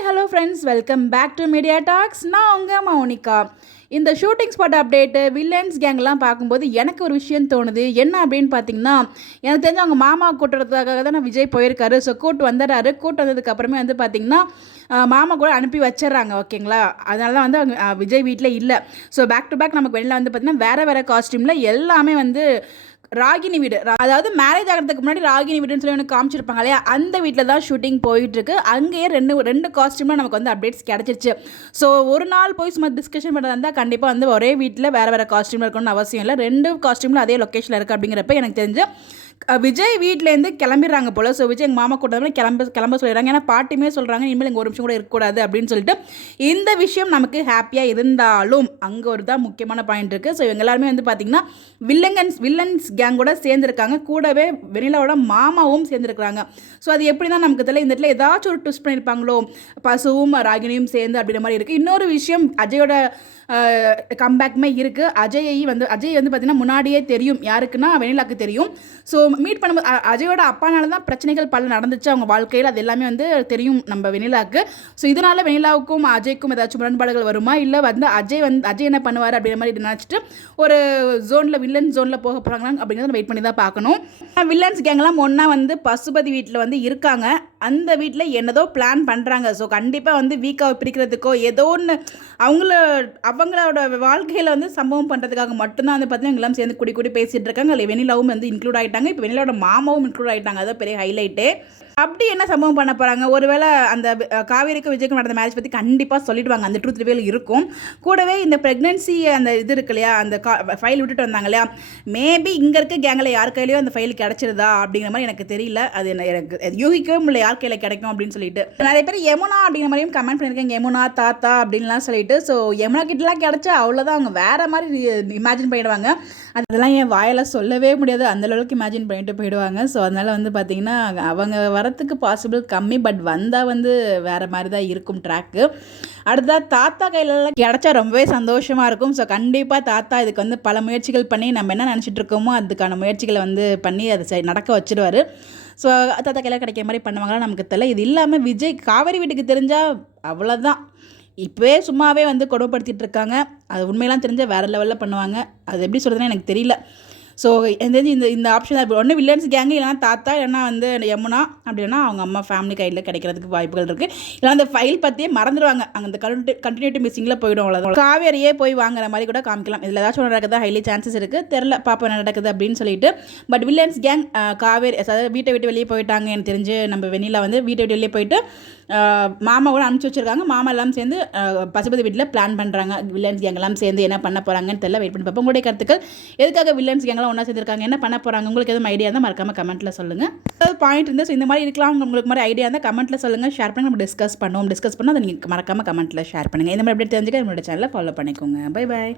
Hi hello friends, welcome back to Media Talks. நான் உங்கள் மௌனிகா. இந்த ஷூட்டிங் ஸ்பாட் அப்டேட்டு வில்லன்ஸ் கேங்லாம் பார்க்கும்போது எனக்கு ஒரு விஷயம் தோணுது. என்ன அப்படின்னு பார்த்தீங்கன்னா, எனக்கு தெரிஞ்ச அவங்க மாமா கூட்டுறதுக்காக தான் நான் விஜய் போயிருக்காரு. ஸோ கூட்டு வந்துடுறாரு. கூட்டு வந்ததுக்கப்புறமே வந்து பார்த்திங்கன்னா மாமா கூட அனுப்பி வச்சிடுறாங்க. ஓகேங்களா? அதனால தான் வந்து அவங்க விஜய் வீட்டில் இல்லை. ஸோ பேக் டு பேக் நமக்கு வெளில வந்து பார்த்திங்கன்னா வேறு காஸ்டியூமில் எல்லாமே வந்து ராகினி வீடு, அதாவது மேரேஜ் ஆகிறதுக்கு முன்னாடி ராகினி வீடுன்னு சொல்லி ஒன்று காமிச்சிருப்பாங்க இல்லையா, அந்த வீட்டில் தான் ஷூட்டிங் போயிட்டுருக்கு. அங்கேயே ரெண்டு காஸ்டியூமில் நமக்கு வந்து அப்டேட்ஸ் கிடச்சிருச்சு. ஸோ ஒரு நாள் போய் சும்மா டிஸ்கஷன் பண்ணுறதா இருந்தால் கண்டிப்பாக வந்து ஒரே வீட்டில் வேறு காஸ்டியூமில் இருக்கணும்னு அவசியம் இல்லை. 2 காஸ்டியூமில் அதே லொக்கேஷனில் இருக்குது. அப்படிங்கிறப்ப எனக்கு தெரிஞ்சு விஜய் வீட்டிலேருந்து கிளம்பிடுறாங்க போல். ஸோ விஜய் எங்கள் மாமா கூட்டத்தில் கிளம்ப சொல்லிடுறாங்க. ஏன்னா பாட்டியுமே சொல்கிறாங்க இனிமேல் இங்கே ஒரு நிமிஷம் கூட இருக்கக்கூடாது அப்படின்னு சொல்லிட்டு. இந்த விஷயம் நமக்கு ஹாப்பியாக இருந்தாலும் அங்கே ஒரு தான் முக்கியமான பாயிண்ட் இருக்குது. ஸோ இவங்க எல்லாருமே வந்து பார்த்திங்கன்னா வில்லன்ஸ் கேங்கோட சேர்ந்துருக்காங்க. கூடவே வெனிலாவோட மாமாவும் சேர்ந்துருக்குறாங்க. ஸோ அது எப்படி தான் நமக்கு தெரியல. இந்த இடத்துல ஏதாச்சும் ஒரு ட்விஸ்ட் பண்ணியிருப்பாங்களோ, பசுவும் ராகினியும் சேர்ந்து அப்படின்ற மாதிரி இருக்குது. இன்னொரு விஷயம், அஜயோட கம்பேக்குமே இருக்குது. அஜய் வந்து பார்த்திங்கன்னா முன்னாடியே தெரியும். யாருக்குன்னா வெனிலாவுக்கு தெரியும். ஸோ மீட் பண்ணும்போது அஜயோட அப்பானால தான் பிரச்சனைகள் பல நடந்துச்சு அவங்க வாழ்க்கையில். அது எல்லாமே வந்து தெரியும் நம்ம வெனிலாவுக்கு. ஸோ இதனால் வெனிலாவுக்கும் அஜய்க்கும் ஏதாச்சும் முரண்பாடுகள் வருமா, இல்லை வந்து அஜய் என்ன பண்ணுவார் அப்படின்ற மாதிரி நினச்சிட்டு ஒரு வில்லன் ஜோனில் போக போகிறாங்க அப்படிங்கிறத வெயிட் பண்ணி தான் பார்க்கணும். வில்லன்ஸ் கேங்கெல்லாம் ஒன்றா வந்து பசுபதி வீட்டில் வந்து இருக்காங்க. அந்த வீட்டில் என்னதோ பிளான் பண்ணுறாங்க. ஸோ கண்டிப்பாக வந்து வீக்காக பிரிக்கிறதுக்கோ ஏதோ ஒன்று அவங்களோட வாழ்க்கையில் வந்து சம்பவம் பண்ணுறதுக்காக மட்டும்தான் வந்து பார்த்தீங்கன்னா எல்லாம் சேர்ந்து கூடி பேசிகிட்டு இருக்காங்க. அதில் வெனிலாவும் வந்து இன்க்ளூட் ஆகிட்டாங்க. இப்போ வெனிலாவோட மாமாவும் இன்க்ளூட் ஆகிட்டாங்க. அதான் பெரிய ஹைலைட்டு. அப்படி என்ன சம்பவம் பண்ண போகிறாங்க? ஒருவேளை அந்த காவேரிக்கும் விஜய்க்கும் நடந்த மேரேஜ் பற்றி கண்டிப்பாக சொல்லிடுவாங்க. அந்த ட்ரூத் ரிவீல் இருக்கும். கூடவே இந்த ப்ரெக்னென்சி அந்த இது இருக்கு இல்லையா, அந்த ஃபைல் விட்டுட்டு வந்தாங்க இல்லையா, மேபி இங்கே இருக்க கேங்கில் யார் கையிலையும் அந்த ஃபைல் கிடச்சிருதா அப்படிங்கிற மாதிரி எனக்கு தெரியல. அது எனக்கு யூகிக்கவே முடியல யார் கையில் கிடைக்கும் அப்படின்னு சொல்லிட்டு. நிறைய பேர் யமுனா அப்படிங்கிற மாதிரியும் கமெண்ட் பண்ணியிருக்கேன். யமுனா தாத்தா அப்படின்லாம் சொல்லிட்டு. ஸோ யமுனா கிட்டலாம் கிடச்சா அவ்வளோதான், அவங்க வேறு மாதிரி இமேஜின் பண்ணிடுவாங்க. அதெல்லாம் என் வாயில் சொல்லவே முடியாது. அந்தளவுக்கு இமேஜின் பண்ணிட்டு போயிடுவாங்க. ஸோ அதனால் வந்து பார்த்திங்கன்னா அவங்க வரத்துக்கு பாசிபிள் கம்மி. பட் வந்தால் வந்து வேறு மாதிரி தான் இருக்கும் ட்ராக்கு. அடுத்ததாக தாத்தா கையிலலாம் கிடச்சா ரொம்பவே சந்தோஷமாக இருக்கும். ஸோ கண்டிப்பாக தாத்தா இதுக்கு வந்து பல முயற்சிகள் பண்ணி நம்ம என்ன நினச்சிட்டு இருக்கோமோ அதுக்கான முயற்சிகளை வந்து பண்ணி அதை நடக்க வச்சுடுவார். ஸோ தாத்தா கையில் கிடைக்கிற மாதிரி பண்ணுவாங்களா நமக்கு தெரியல. இது இல்லாமல் விஜய் காவேரி வீட்டுக்கு தெரிஞ்சால் அவ்வளோதான். இப்போவே சும்மாவே வந்து கொடுமைப்படுத்திட்டு இருக்காங்க. அது உண்மையெல்லாம் தெரிஞ்சால் வேறு லெவலில் பண்ணுவாங்க. அது எப்படி சொல்கிறதுன்னு எனக்கு தெரியல. ஸோ இந்த ஆப்ஷன் தான். ஒன்று வில்லன்ஸ் கேங்கு, இல்லைனா தாத்தா, இல்லைனா வந்து யமுனா, அப்படின்னா அவங்க அம்மா ஃபேமிலி கையில் கிடைக்கிறதுக்கு வாய்ப்புகள் இருக்குது. இல்லைனா அந்த ஃபைல் பற்றியே மறந்துடுவாங்க. அங்கே அந்த கண்டினியூட்டி மிஸ்ஸிங்கில் போய்டும். அவ்வளோதான். காவேரியே போய் வாங்குற மாதிரி கூட காமிக்கலாம். இதில் ஏதாச்சும் ஒன்று நடக்குதா ஹைலி சான்சஸ் இருக்குது. தெரில, பாப்பா என்ன நடக்குது அப்படின்னு சொல்லிட்டு. பட் வில்லன்ஸ் கேங் காவேரி அதாவது வீட்டை விட்டு வெளியே போயிட்டாங்க. எனக்கு தெரிஞ்சு நம்ம வெனிலா வந்து வீட்டை விட்டு வெளியே போயிட்டு மாமா கூட அனுப்பிச்சி வச்சுருக்காங்க. மாமா எல்லாம் சேர்ந்து பசுபதி வீட்டில் பிளான் பண்ணுறாங்க. வில்லன்ஸ் கேங் எல்லாம் சேர்ந்து என்ன பண்ண போகிறாங்கன்னு தெரியல. வெயிட் பண்ணி பார்ப்போம். உங்களுடைய கருத்துக்கள், எதுக்காக வில்லன்ஸ் கேங்கெல்லாம் ஒன்றா சேர்ந்துருக்காங்க, என்ன பண்ண போகிறாங்க, உங்களுக்கு எதுவும் ஐடியா இருந்தால் மறக்காமல் கமெண்ட்டில் சொல்லுங்கள். ஏதாவது பாயிண்ட் இருந்தால் இந்த மாதிரி இருக்கலாம் உங்களுக்கு மாதிரி ஐடியா இருந்தால் கமெண்ட்டில் சொல்லுங்கள். ஷேர் பண்ணி நம்ம டிஸ்கஸ் பண்ணால் அதை நீங்கள் மறக்காமல் கமெண்ட்டில் ஷேர் பண்ணுங்கள். இந்த மாதிரி அப்படி தெரிஞ்சுக்க என்னோட சேனலை ஃபாலோ பண்ணிக்கோங்க. Bye bye.